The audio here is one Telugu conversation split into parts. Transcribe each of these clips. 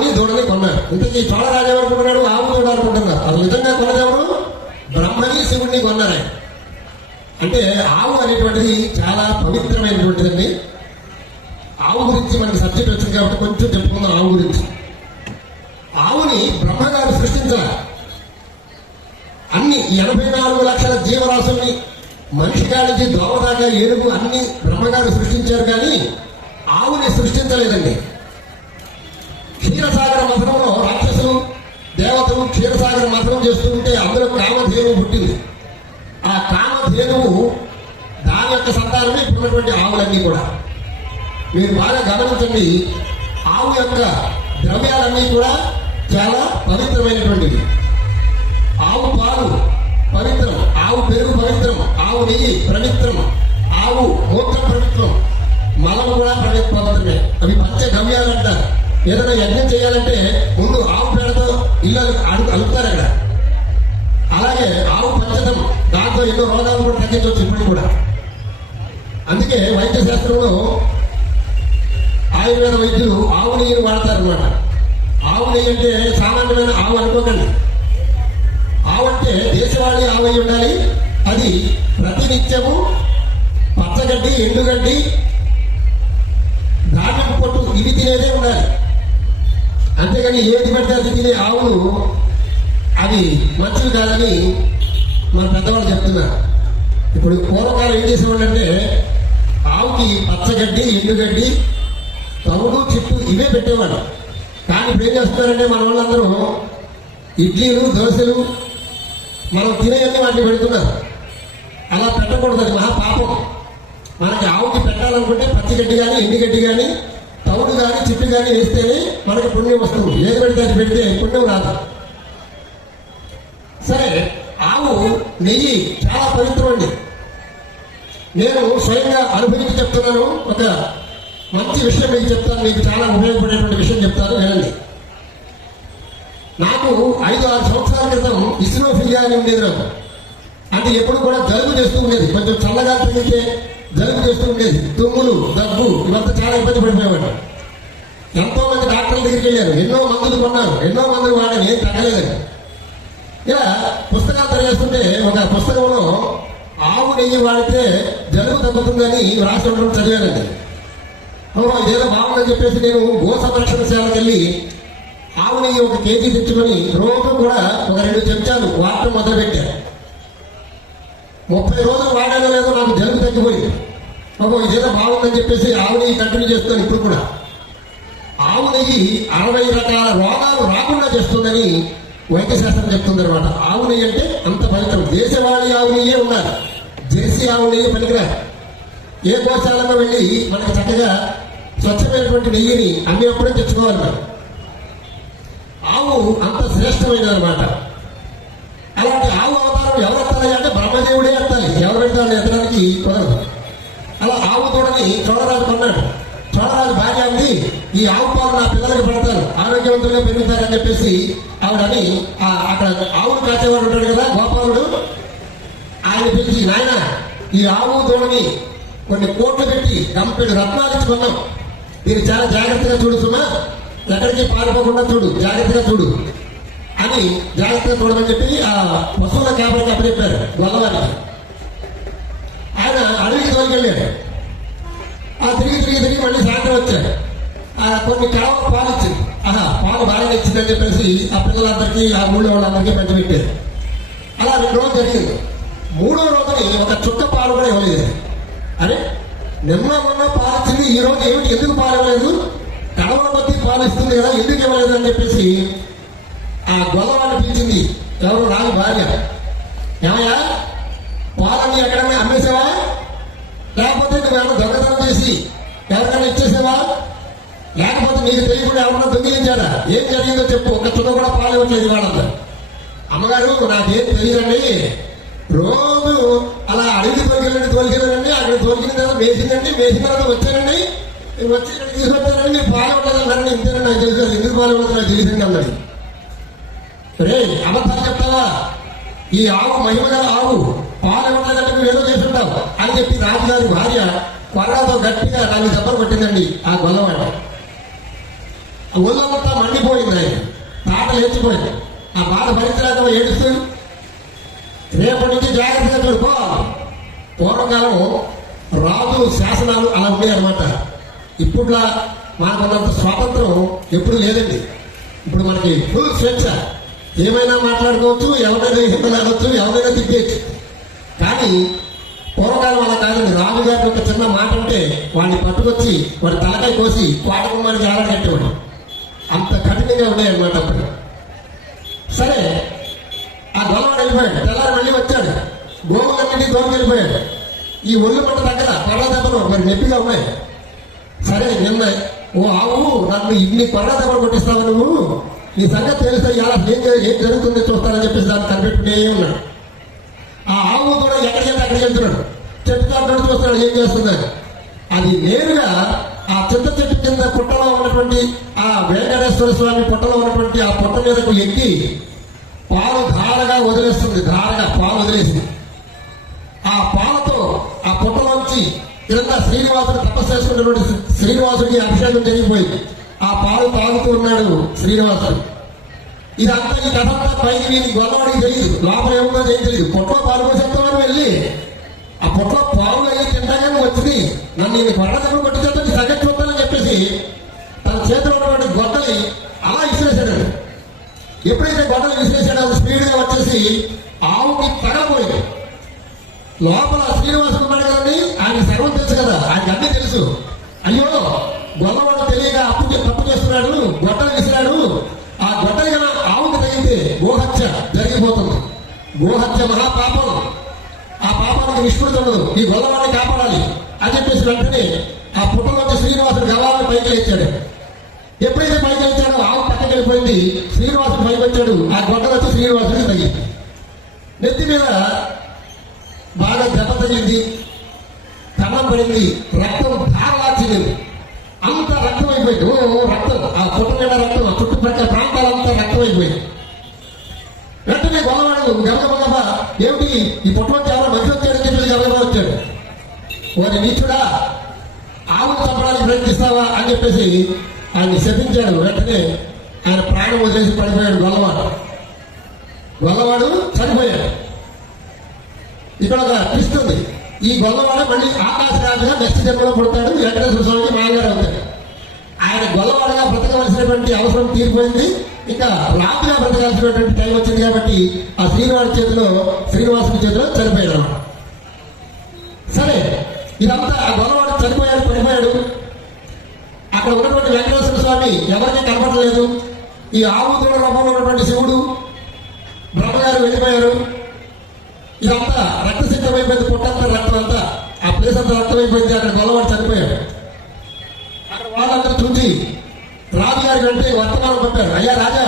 ఆవుని దూడని కొన్నారు. ఇంతకీ చోళరాజు ఎవరుకుంటున్నాడు? ఆవు దూడ అనుకుంటున్నారు. అసలు నిజంగా కొన్నదెవరు? బ్రహ్మని శివుడిని కొన్నారు ఆయన. అంటే ఆవు అనేటువంటిది చాలా పవిత్రమైనటువంటిదండి. ఆవు గురించి మనకి సబ్జెక్ట్ వచ్చింది కాబట్టి కొంచెం చెప్పుకుందాం ఆవు గురించి. ఆవుని బ్రహ్మగారు సృష్టించాలి. అన్ని 84 లక్షల జీవరాశుల్ని మనిషి కానించి దోమ దాకా ఏనుగు అన్ని బ్రహ్మగారు సృష్టించారు, కానీ ఆవుని సృష్టించలేదండి. క్షీరసాగర మథనంలో రాక్షసులు దేవతలు క్షీరసాగర మథనం చేస్తూ ఉంటే అందులో కామధేనువు పుట్టింది. ఆ కామధేనువు దాని యొక్క సంతానమే ఇప్పుడున్నటువంటి ఆవులన్నీ కూడా. మీరు బాగా గమనించండి, ఆవు యొక్క ద్రవ్యాలన్నీ కూడా చాలా పవిత్రమైనటువంటివి. ఆవు పాలు పవిత్రం, ఆవు పెరుగు పవిత్రం, ఆవు నెయ్యి పవిత్రం, ఆవు మూత్రం పవిత్రం, మలం కూడా పవిత్రమే. అవి పంచ గమ్యాలు అంటారు. ఏదైనా యజ్ఞం చేయాలంటే ముందు ఆవు పేడతో ఇల్లు అలుపుతారు అక్కడ. అలాగే ఆవు పంచతం, దాంతో ఎన్నో రోగాలు కూడా తగ్గించవచ్చు ఇప్పుడు కూడా. అందుకే వైద్య శాస్త్రంలో ఆయుర్వేద వైద్యులు ఆవు నెయ్యిని వాడతారనమాట. ఆవు నెయ్యి అంటే సామాన్యమైన ఆవు అనుకోకండి. ఆవు అంటే దేశవాళీ ఆవు అయి ఉండాలి. అది ప్రతినిత్యము పచ్చగడ్డి, ఎండుగడ్డి, దాటింపు పొట్టు ఇవి తినేదే ఉండాలి. అంతేగాని ఏది పడితే అది తినే ఆవులు అవి మంచివి కాదని మన పెద్దవాళ్ళు చెప్తున్నారు. ఇప్పుడు పూర్వకాలం ఏం చేసేవాళ్ళు అంటే ఆవుకి పచ్చగడ్డి, ఎండుగడ్డి, తవుడు, చిట్టు ఇవే పెట్టేవాడు. కానీ ఇప్పుడు ఏం చేస్తున్నారంటే మన వాళ్ళందరూ ఇడ్లీలు, దోశలు మనం తినేవన్నీ వాటిని పెడుతున్నారు. అలా పెట్టకూడదు, అది మహాపాపం. మనకి ఆవుకి పెట్టాలనుకుంటే పచ్చిగడ్డి కానీ, ఎండుగడ్డి కానీ, తవుడు కానీ, చిట్టు కానీ వేస్తేనే మనకి పుణ్యం వస్తుంది. ఏది పెడితే అది పెడితే పుణ్యం రాదు. సరే, ఆవు నెయ్యి చాలా పవిత్రం అండి. నేను స్వయంగా అనుభవించి చెప్తున్నాను. ఒక మంచి విషయం మీకు చెప్తాను, మీకు చాలా ఉపయోగపడేటువంటి విషయం చెప్తాను, వినండి. నాకు 5-6 సంవత్సరాల క్రితం ఇస్నోఫిలియా అని ఉండేది నాకు. అంటే ఎప్పుడు కూడా జలుబు చేస్తూ ఉండేది. కొంచెం చల్లగా తిరిగితే జలుబు చేస్తూ ఉండేది. తుమ్ములు, దగ్గు ఇవంతా చాలా ఇబ్బంది పడిపోయేవాడు. ఎంతో మంది డాక్టర్ల దగ్గరికి వెళ్ళారు, ఎన్నో మందులు కొన్నారు, ఎన్నో మందులు వాడాను, ఏం తగ్గలేదండి. ఇలా పుస్తకాలు చదివేస్తుంటే ఒక పుస్తకంలో ఆవు నెయ్యి వాడితే జలుబు తగ్గుతుందని రాసి ఉండడం చదివానండి. ఇదేదో బాగుందని చెప్పేసి నేను గో సంరక్షణశాలకు వెళ్ళి ఆవు నెయ్యి 1 కేజీ తెచ్చుకొని రోజు కూడా ఒక 2 చెంచాలు వాడటం మొదలుపెట్టాను. 30 రోజులు వాడానో లేదో నాకు జలుబు తగ్గిపోయింది. ఇదేదో బాగుందని చెప్పేసి ఆవు నెయ్యి కంటిన్యూ చేస్తాను. ఇప్పుడు కూడా ఆవు నెయ్యి 60 రకాల రోగాలు రాకుండా చేస్తుందని వైద్యశాస్త్రం చెప్తుంది అనమాట. ఆవు నెయ్యి అంటే అంత పవిత్రం. దేశవాళీ ఆవు నెయ్యే ఉండాలి, జెర్సీ ఆవు నెయ్యి పనికిరాదు. ఏ గోశాలలో వెళ్ళి మనకు చక్కగా స్వచ్ఛమైనటువంటి నెయ్యిని అమ్మేప్పుడే తెచ్చుకోవాలి. మనం ఆవు అంత శ్రేష్టమైనది అనమాట. అలాంటి ఆవు అవతారం ఎవరు ఎత్తాలి అంటే బ్రహ్మదేవుడే ఎత్తాలి. ఎవరు పెడతారని ఎత్తడానికి కుదరదు. అలా ఆవు దూడని చోళరాజు కొన్నాడు. చోళరాజు భార్య ఉంది, ఈ ఆవు పాలు నా పిల్లలకి పెడతారు, ఆరోగ్యవంతులుగా పెరుగుతారని చెప్పేసి ఆవిడని అక్కడ ఆవును కాచేవాడు ఉంటాడు కదా గోపాలుడు, ఆయన పిలిచి, నాయన ఈ ఆవు దూడని కొన్ని కోట్లు పెట్టి కంపెనీ రత్నాలు ఇచ్చుకున్నాం, దీన్ని చాలా జాగ్రత్తగా చూడు సుమా, ఎక్కడికి పారిపోకుండా చూడు, జాగ్రత్తగా చూడు అని జాగ్రత్తగా చూడమని చెప్పి ఆ పశువుల కాపరికి అప్పచెప్పారు గొల్లవారికి. ఆయన అడవికి తోలికెళ్ళాడు. తిరిగి మళ్ళీ సాయంత్రం వచ్చాడు. కొన్ని కావాలి పాలు ఇచ్చింది. పాలు బాగా ఇచ్చిందని చెప్పేసి ఆ పిల్లలందరికీ, ఆ ఊళ్ళో వాళ్ళందరికీ పంచిపెట్టారు. అలా 2 రోజులు జరిగింది. 3వ రోజుని ఒక చుక్క పాలు కూడా ఇవ్వలేదు. అరే, నిన్న మొన్న పాలు ఇచ్చింది, ఈ రోజు ఏమిటి, ఎందుకు పాలు ఇవ్వలేదు, కడవల బట్టి పాలు ఇస్తుంది కదా, ఎందుకు ఇవ్వలేదు అని చెప్పేసి ఆ గొల్లవాడిని పిలిచింది. ఎవరు? రాని భార్య. ఏమయ్యా, పాలన్నీ ఎక్కడైనా అమ్మేసావా, లేకపోతే నువ్వేమన్నా దొంగతనం చేసి ఎవరికైనా ఇచ్చేసావా, లేకపోతే నీకు తెలియకుండా ఎవరన్నా దొంగిలించాడా, ఏం జరిగిందో చెప్పు, ఒక చుక్క కూడా పాలు ఇవ్వట్లేదు వాళ్ళంతా. అమ్మగారు, నాకేం తెలియదండి, రోజు అలా అడిగి తోలికెళ్ళండి, అక్కడ తోలికిన తర్వాత వేసిందండి, వేసిన తర్వాత వచ్చానండి, వచ్చి ఇక్కడ తీసుకొచ్చానండి, మీరు పాలు ఇవ్వలేదన్నారండి, ఇంతేనండి నాకు తెలుసు, ఎందుకు పాలు ఇవ్వలేదు నాకు తెలిసింది అన్నది. రే, అబద్ధాలు చెప్తావా, ఈ ఆవు మహిమ గల ఆవు, పాలు ఇవ్వలేదంటే నువ్వు ఏదో చేస్తుంటావు అని చెప్పి రాజుగారి భార్య కొర్రతో గట్టిగా 4 దెబ్బలు కొట్టిందండి ఆ గొల్లవాడు. ఒళ్ళంతా మండిపోయింది, ఆయన తాట లేచిపోయింది. ఆ బాధ భరించలేక ఏడుస్తూ రేపటి నుంచి జాగ్రత్తగా చూడుకో. పూర్వకాలం రాజు శాసనాలు అలా ఉండేవి అనమాట. ఇప్పుడులా మనకున్నంత స్వాతంత్రం ఎప్పుడు లేదండి. ఇప్పుడు మనకి ఫుల్ స్వేచ్ఛ, ఏమైనా మాట్లాడుకోవచ్చు, ఎవరైనా హిందలాడవచ్చు, ఎవరైనా తిట్టేయచ్చు. కానీ పూర్వకాలం అలా కాదండి. రాజుగారికి ఒక చిన్న మాట అంటే వాడిని పట్టుకొచ్చి వాడి తలకాయ కోసి కోటకుమారికి ఆడగట్టేవాడు. అంత కఠినంగా ఉన్నాయి అనమాట అప్పుడు. సరే, ఆ గొల్లవాడు వెళ్ళిపోయాడు. తెల్లారి మళ్ళీ వచ్చాడు, గోవులన్నింటినీ తోడుకు వెళ్ళిపోయాడు. ఈ ఒళ్ళు పట్ట దగ్గర కొర్ర దెబ్బలు మరి నొప్పిగా ఉన్నాయి. సరే, నిన్న ఓ ఆవు నన్ను ఇన్ని కొర్ర దెబ్బలు కొట్టిస్తావు, నువ్వు నీ సంగతి తెలిస్తే ఇలా ఏం జరుగుతుందో చూస్తానని చెప్పేసి దాన్ని కనిపెట్టుకునే ఉన్నాడు. ఆ ఆవు కూడా ఎక్కడికి వెళ్తున్నాడు, చెట్టు చాటు చూస్తున్నాడు ఏం చేస్తుందని. అది నేరుగా ఆ చింత చెట్టు కింద పుట్టలో ఉన్నటువంటి ఆ వెంకటేశ్వర స్వామి పుట్టలో ఉన్నటువంటి ఆ పుట్ట మీదకు ఎక్కి పాలు ధారగా వదిలేస్తుంది. ధారగా పాలు వదిలేసింది. ఆ పాలతో ఆ పుట్టలోంచి కింద శ్రీనివాసుడు తపస్సు చేసుకున్నటువంటి శ్రీనివాసుడికి అభిషేకం జరిగిపోయింది. ఆ పాలు తాగుతూ ఉన్నాడు శ్రీనివాసుడు. ఇదంతా ఈ కథంతా పైకి వీరికి గొల్లవాడికి తెలియదు, లోపల ఏముందో ఏం తెలియదు. పొట్టలో పాలు పోసేస్తామని వెళ్ళి ఆ పొట్టలో పాలు అయ్యి తింటాగానే వచ్చింది. నన్ను నేను కొట్టదెబ్బలు కొట్టించేస్తే నీ సంగతి చూద్దామని చెప్పేసి తన చేతిలో ఉన్నటువంటి గొడ్డలి అలా విసిరేశాడు. ఎప్పుడైతే గొడ్డలు విసిరేశాడో అది స్పీడ్గా వచ్చేసి ఆవుకి తగలపోయింది. లోపల శ్రీనివాసుడు ఉన్నాడు కదండి, ఆయన సర్వం తెలుసు కదా, ఆయనకి అన్నీ తెలుసు. అయ్యో, గొల్లవాడు తెలియక తప్పు చేస్తున్నాడు, గొడ్డలు విసిరాడు. ఆ గొడ్డలి కన్నా ఆవుకి తగిలితే గోహత్య జరిగిపోతుంది. గోహత్య మహాపాపం. ఆ పాపానికి నిష్కృతి ఉండదు. ఈ గొల్లవాడిని కాపాడాలి అని చెప్పేసి వెంటనే ఆ పుట్టలోకి శ్రీనివాసుడు గవాలను పైకి లేచాడు. ఎప్పుడైతే పైకి లేచాడో ఆవు పక్కకి వెళ్ళిపోయింది. శ్రీనివాసుడు పైకి వచ్చాడు. ఆ గొడ్డలు వచ్చి శ్రీనివాసుడికి తగ్గింది. నెత్తి మీద బాగా దెబ్బ తగిలింది, కన్నం పడింది, రక్తం ధారలాచింది. అంత రక్తం అయిపోయింది. రక్తం, ఆ పుట్ట మీద రక్తం, ఆ చుట్టుపక్కల ప్రాంతాలంతా రక్తం అయిపోయింది. వెంటనే గొల్లవాడు గబగబా ఏమిటి ఈ పుట్టలోకి ఎవరో మంచి వచ్చాడని చెప్పేసి గబగబా వచ్చాడు. వారి నీచుడా, ఆవును చంపడానికి ప్రయత్నిస్తావా అని చెప్పేసి ఆయన శపించాడు. వెంటనే ఆయన ప్రాణం వదిలేసి పడిపోయాడు గొల్లవాడు. గొల్లవాడు చనిపోయాడు. ఇక్కడ ఒక ట్విస్ట్ ఉంది. ఈ గొల్లవాడ మళ్ళీ ఆకాశరాజుగా నెక్స్ట్ జన్మలో పుడతాడు. వెంకటేశ్వర స్వామికి మాయగారు అవుతాడు. ఆయన గొల్లవాడగా బ్రతకవలసినటువంటి అవసరం తీరిపోయింది. ఇంకా రాజుగా బ్రతకాల్సినటువంటి టైం వచ్చింది కాబట్టి ఆ శ్రీనివాసుడి చేతిలో చనిపోయాడు. సరే, ఇదంతా ఆ గొల్లవాడు చనిపోయాడు, పడిపోయాడు. అక్కడ ఉన్నటువంటి వెంకటేశ్వర స్వామి ఎవరికీ కనపడలేదు. ఈ ఆవుతుల రూపంలో ఉన్నటువంటి శివుడు, బ్రహ్మగారు వెళ్ళిపోయారు. ఇదంతా రక్తసిద్ధమైపోయింది. పుట్టంతా రక్తం అంతా, ఆ ప్లేస్ అంతా రక్తమైపోయింది. అక్కడ గొల్లవాడు చనిపోయాడు. అక్కడ వాళ్ళందరూ చూసి రాజుగారికి వెంటే వర్తమానం పంపారు. అయ్యా రాజా,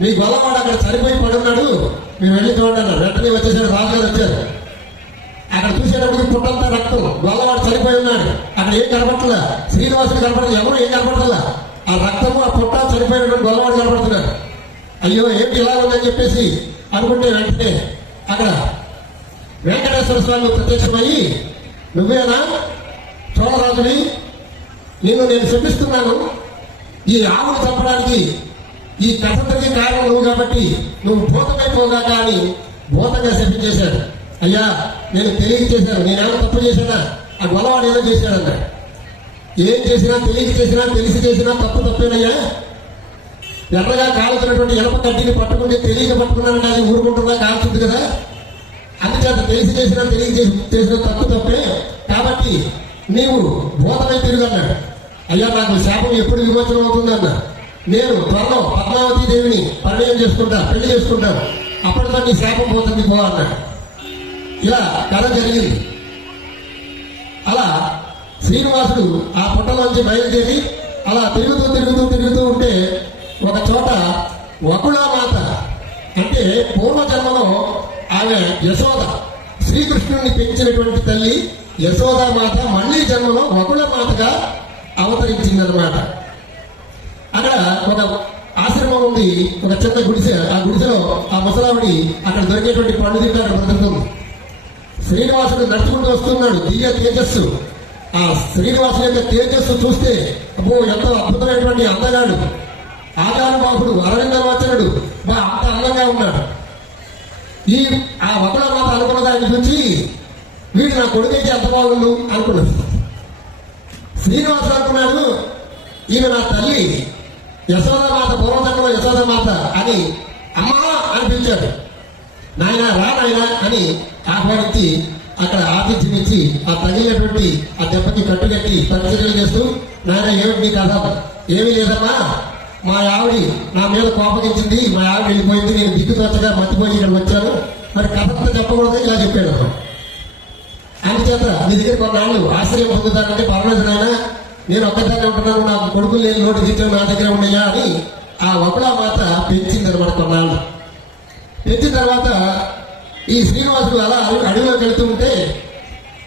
మీ గొల్లవాడు అక్కడ చనిపోయి పడున్నాడు, మేము వెళ్ళి చూడండి అన్నారు. వెంటనే వచ్చేసాడు. రాజుగారు వచ్చారు. అక్కడ చూసేటప్పుడు పుట్టంతా రక్తం, గొల్లవాడు చనిపోయి ఉన్నాడు. అక్కడ ఏం కనపడట్లా, శ్రీనివాసుడు కనపడదు, ఎవరు ఏం కనపడతలా. ఆ రక్తము, ఆ పుట్ట, చనిపోయినటువంటి గొల్లవాడు కనపడుతున్నాడు. అయ్యో ఏంటి ఇలా ఉందని చెప్పేసి అనుకుంటే వెంటనే అక్కడ వెంకటేశ్వర స్వామి ప్రత్యక్షమయ్యి, నువ్వేనా చోళరాజుని, నేను శపిస్తున్నాను. ఈ ఆవును చంపడానికి ఈ కథంతరికి కారణం నువ్వు కాబట్టి నువ్వు భూతమైపోగా కానీ భూతంగా శపించేశాడు. అయ్యా, నేను తెలియక చేశాను, నేనేమో తప్పు చేశానా? ఆ గొల్లవాడు ఏదో చేశాడన్నా. ఏం చేసినా, తెలియక చేసినా, తెలిసి చేసినా తప్పేనయ్యా. ఎర్రగా కాలుతున్నటువంటి ఎనప కడ్డీని పట్టుకుంటే తెలియక పట్టుకున్నానంటే అది ఊరుకుంటున్నా కాల్చుంది కదా. అందుచేత తెలిసి చేసినా, తెలియక చేసిన తప్పే. కాబట్టి నీవు భూతమై తిరుగన్నాడు. అయ్యా, నాకు శాపం ఎప్పుడు విమోచనం అవుతుందన్నా. నేను త్వరలో పద్మావతి దేవిని పరిణయం చేసుకుంటా, పెళ్లి చేసుకుంటాను, అప్పటితో నీ శాపం పోతుంది పో అన్నాడు. ఇలా కథ జరిగింది. అలా శ్రీనివాసుడు ఆ పుట్టలోంచి బయలుదేరి అలా తిరుగుతూ ఉంటే ఒక చోట వకుళమాత, అంటే పూర్వజన్మలో ఆమె యశోద, శ్రీకృష్ణుడిని పెంచినటువంటి తల్లి యశోదామాత మళ్లీ జన్మలో వకుళమాతగా అవతరించిందనమాట. అక్కడ ఒక ఆశ్రమం ఉంది, ఒక చిన్న గుడిసె. ఆ గుడిసెలో ఆ ముసలావిడి అక్కడ దొరికేటువంటి పండు తింటాడు బ్రతుకుతుంది. శ్రీనివాసుడు నడుచుకుంటూ వస్తున్నాడు, దివ్య తేజస్సు. ఆ శ్రీనివాసుని యొక్క తేజస్సు చూస్తే అబ్బో ఎంతో అద్భుతమైనటువంటి అందగాడు, ఆజానుబాహుడు, అరవిందలోచనుడు, అంత అందంగా ఉన్నాడు. ఆ వకుళమాత అనుకున్న దాన్ని చూసి వీడు నా కొడుకైతే ఎంత బాగుండు అనుకున్నాడు. శ్రీనివాసుడు అనుకున్నాడు ఈమె నా తల్లి యశోదామాత, పూర్వజన్మలో యశోదామాత అని అమ్మా అని పిలిచాడు. నాయన రా నాయన అని ఆహ్వానించి అక్కడ ఆతిథ్యమిచ్చి ఆ తగిలినటువంటి ఆ దెబ్బకి కట్టుకట్టి పరిచర్యలు చేస్తూ, నాయన ఏమిటి నీ కథ? ఏమీ లేదమ్మా, మా ఆవిడి నా మీద కోపగించింది, మా ఆవిడ వెళ్ళిపోయింది, నేను దిక్కుతోచగా మర్చిపోయి ఇక్కడికి వచ్చాను, మరి కథంతా చెప్పకూడదు ఇలా చెప్పాడు. అందుచేత నీ దగ్గర కొన్నాళ్ళు ఆశ్రయం పొందుతానంటే పర్వాలేదు నాయన, నేను ఒక్కదాన్ని ఉంటున్నాను, నాకు కొడుకులు లేని నోటి తీర్చడం నా దగ్గర ఉన్నాయా అని ఆ వకుళమాత పెంచింది అనమాట కొన్నాళ్ళు. పెంచిన తర్వాత ఈ శ్రీనివాసుడు అలా అడవిలోకి వెళుతూ ఉంటే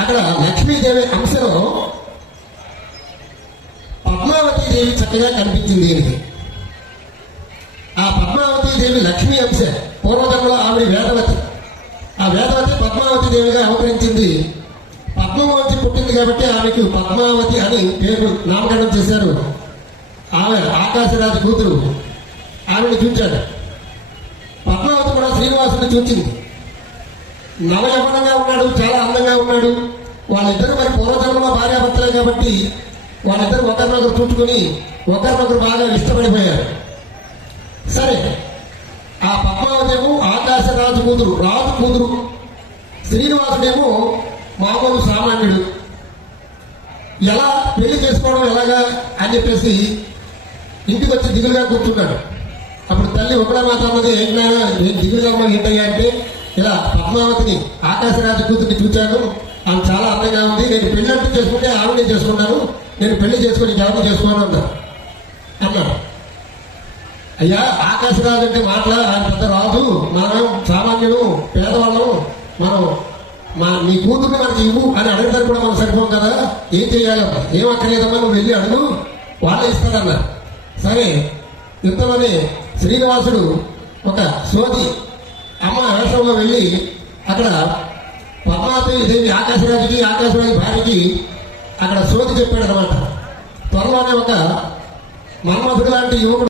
అక్కడ లక్ష్మీదేవి అంశలో పద్మావతి దేవి చక్కగా కనిపించింది ఈయనకి. ఆ పద్మావతి దేవి లక్ష్మీ అంశ, పూర్వజన్మలో ఆవిడ వేదవతి. ఆ వేదవతి పద్మావతి దేవిగా అవతరించింది. పద్మవతి పుట్టింది కాబట్టి ఆమెకు పద్మావతి అని పేరు నామకరణం చేశారు. ఆమె ఆకాశరాజు కూతురు. ఆమెను చూచాడు. పద్మావతి కూడా శ్రీనివాసుని చూచింది. నవయవనంగా ఉన్నాడు, చాలా అందంగా ఉన్నాడు. వాళ్ళిద్దరూ మరి పూర్వజన్మలో భార్యాభర్తలే కాబట్టి వాళ్ళిద్దరూ ఒకరినొకరు చుట్టుకుని ఒకరినొకరు బాగా ఇష్టపడిపోయారు. సరే, ఆ పద్మావతేమో ఆకాశరాజు కూతురు, రాజు కూతురు. శ్రీనివాసుడేమో మామూలు సామాన్యుడు. ఎలా పెళ్లి చేసుకోవడం ఎలాగా అని చెప్పేసి ఇంటికి వచ్చి దిగులుగా కూర్చున్నాడు. అప్పుడు తల్లి వకుళమాత అన్నది, ఏంటైనా నేను దిగులుగా ఉన్నా ఏంటయ్యా అంటే, ఇలా పద్మావతిని ఆకాశరాజు కూతుర్ని చూచాను, ఆమె చాలా అందంగా ఉంది, నేను పెళ్లి అంటూ చేసుకుంటే ఆవిడే చేసుకున్నాను, నేను పెళ్లి చేసుకుని ఎవరిని చేసుకోను అన్నాడు. అయ్యా, ఆకాశరాజు అంటే మాటల ఆయన పెద్ద రాజు, మనం సామాన్యులు పేదవాళ్ళం, మనం నీ కూతుర్ని మనకి ఇవ్వు అని అడగడానికి కూడా మనం సరిపోం కదా, ఏం చెయ్యాలి? ఏం అక్కర్లేదమ్మా, నువ్వు వెళ్ళి అడుగు, వాళ్ళే ఇస్తారన్నారు. సరే, ఇంతలోనే శ్రీనివాసుడు ఒక సోది అమ్మ వేషంలో వెళ్ళి అక్కడ పద్మావతి దేవి ఆకాశరాజుకి, ఆకాశరాజు భార్యకి అక్కడ సోది చెప్పాడు అనమాట. త్వరలోనే ఒక మన్మధుడు లాంటి యువకుడు